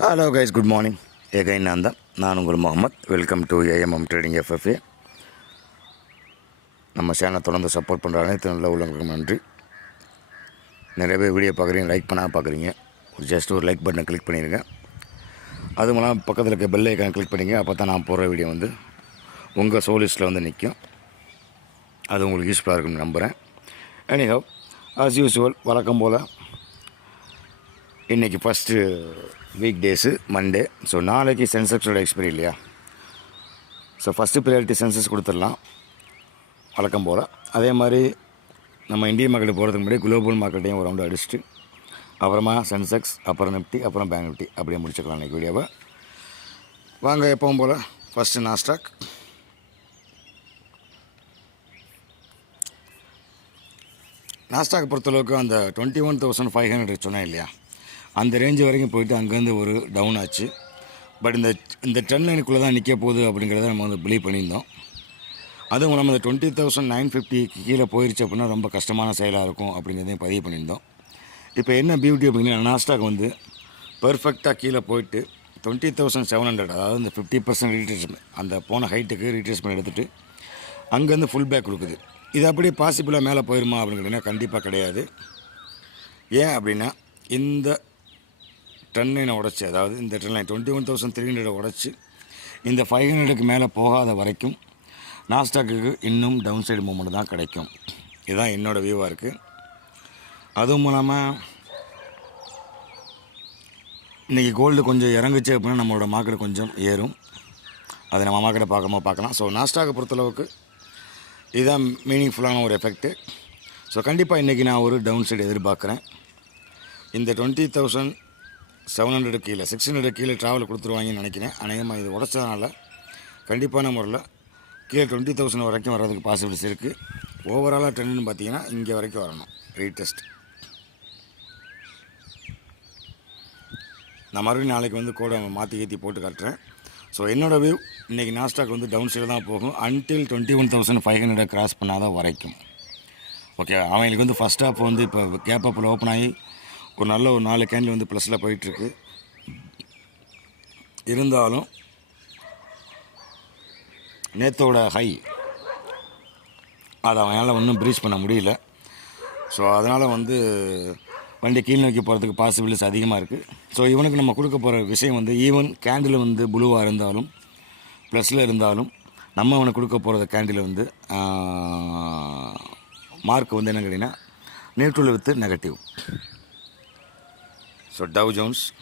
Hello guys good morning again நான் தான் நான் உங்கள் Mohammed. Welcome to AMM trading FFA நம்ம சேனலை தொடர்ந்து சப்போர்ட் பண்ணுற அனைத்து நல்ல உள்ளவங்களுக்கும் நன்றி. நிறைய பேர் வீடியோ பார்க்குறீங்க லைக் பண்ணால் பார்க்குறீங்க. ஒரு ஜஸ்ட் ஒரு லைக் பட்டனை கிளிக் பண்ணிடுங்க அதுவும் இல்லாமல் பக்கத்தில் இருக்க பெல் ஐக்கான் கிளிக் பண்ணிங்க அப்போ தான் நான் போடுற வீடியோ வந்து உங்கள் சோலிஸ்ட்டில் வந்து நிற்கும் அது உங்களுக்கு யூஸ்ஃபுல்லாக இருக்கும்னு நம்புகிறேன் எனிஹவ் ஆஸ் யூஸ்வல் வழக்கம் போல் இன்றைக்கி first week days Monday so நாளைக்கு சென்செக்ஸோட எக்ஸ்பிரி இல்லையா? ஸோ ஃபஸ்ட்டு ப்ரையாரிட்டி சென்சஸ் கொடுத்துடலாம். வழக்கம் போல். அதே மாதிரி நம்ம இந்தியன் மார்க்கெட்டு போகிறதுக்கு முன்னாடி குளோபல் மார்க்கெட்டையும் ஒரு ரவுண்டு அடிச்சுட்டு அப்புறமா சென்செக்ஸ் அப்புறம் நிஃப்டி அப்புறம் பேங்க் நிஃப்டி அப்படியே முடிச்சுக்கலாம் இன்றைக்கி வீடியோவை. வாங்க எப்பவும் போல். ஃபஸ்ட்டு நாஸ்டாக் நாஸ்டாக் பொறுத்தளவுக்கு அந்த twenty one thousand five hundred சொன்னேன் இல்லையா? அந்த ரேஞ்சு வரைக்கும் போயிட்டு அங்கேருந்து ஒரு டவுன் ஆச்சு. பட் இந்த இந்த ட்ரெண்ட் லைனுக்குள்ளே தான் நிற்க போகுது அப்படிங்கிறத நம்ம வந்து பிலீவ் பண்ணியிருந்தோம். அதுவும் நம்ம இந்த டுவெண்ட்டி தௌசண்ட் நைன் ஃபிஃப்டிக்கு கீழே போயிடுச்சு அப்படின்னா ரொம்ப கஷ்டமான செயலாக இருக்கும் அப்படிங்கிறதையும் பதிவு பண்ணியிருந்தோம். இப்போ என்ன பியூட்டி அப்படின்னா நாஸ்டாக் வந்து பர்ஃபெக்டாக கீழே போயிட்டு டுவெண்ட்டி தௌசண்ட் செவன் ஹண்ட்ரட் அதாவது இந்த ஃபிஃப்டி பர்சன்ட் ரீட்ரேஸ்மெண்ட் அந்த போன ஹைட்டுக்கு ரீட்ரேஸ்மெண்ட் எடுத்துகிட்டு அங்கேருந்து ஃபுல் பேக் கொடுக்குது. இது அப்படியே பாசிபிளாக மேலே போயிருமா அப்படிங்கிறதுனா கண்டிப்பாக கிடையாது. ஏன் அப்படின்னா இந்த ட்ரெண்ட் லைனை உடச்சி அதாவது இந்த trend line twenty one thousand three hundred உடச்சி இந்த ஃபைவ் ஹண்ட்ரடுக்கு மேலே போகாத வரைக்கும் நாஸ்டாக்கு இன்னும் டவுன் சைடு மூமெண்ட் தான் கிடைக்கும். இதுதான் என்னோடய வியூவாக இருக்குது அதுவும் இல்லாமல் இன்றைக்கி கோல்டு கொஞ்சம் இறங்குச்சு அப்படின்னா நம்மளோட மார்க்கெட் கொஞ்சம் ஏறும். அதை நம்ம மார்க்கெட்டை பார்க்காம பார்க்கலாம். ஸோ நாஸ்டாக்கை பொறுத்தளவுக்கு இதுதான் மீனிங்ஃபுல்லான ஒரு எஃபெக்ட்டு ஸோ கண்டிப்பாக இன்றைக்கி நான் ஒரு டவுன் சைடு எதிர்பார்க்குறேன். இந்த டுவெண்ட்டி தௌசண்ட் செவன் ஹண்ட்ரட் கீழே சிக்ஸ் ஹண்ட்ரட் கீழே ட்ராவல் கொடுத்துருவாங்கன்னு நினைக்கிறேன். அநேகமாக இது உடச்சதுனால கண்டிப்பான முறையில் கீழே டுவெண்ட்டி தௌசண்ட் வரைக்கும் வர்றதுக்கு பாசிபிலிட்டிஸ் இருக்குது ஓவராலாக ட்ரெண்டுன்னு பார்த்தீங்கன்னா இங்கே வரைக்கும் வரணும். ரீடெஸ்ட் நான் மறுபடியும் நாளைக்கு வந்து கோடை மாற்றி ஏற்றி போட்டு காட்டுறேன். ஸோ என்னோட வியூ இன்றைக்கி நாஸ்டாக் வந்து டவுன் சைடு தான் போகும். Until twenty one thousand five hundred cross பண்ணாத வரைக்கும். ஓகே அவங்களுக்கு வந்து ஃபஸ்ட் ஆஃப் வந்து இப்போ கேப் அப்பில் ஓப்பன் ஆகி ஒரு நல்ல ஒரு நாலு கேண்டில் வந்து ப்ளஸில் போயிட்டுருக்கு. இருந்தாலும் நேத்தோட ஹை அதை அவனால் ஒன்றும் ப்ரீச் பண்ண முடியல. ஸோ அதனால் வந்து வண்டி கீழ் நோக்கி போகிறதுக்கு பாசிபிலிட்டிஸ் அதிகமாக இருக்குது ஸோ இவனுக்கு நம்ம கொடுக்க போகிற விஷயம் வந்து ஈவன் கேண்டில் வந்து ப்ளூவாக இருந்தாலும் ப்ளஸில் இருந்தாலும் நம்ம அவனுக்கு கொடுக்க போகிற கேண்டில் வந்து மார்க் வந்து என்ன கேட்டிங்கன்னா neutral with negative So Dow Jones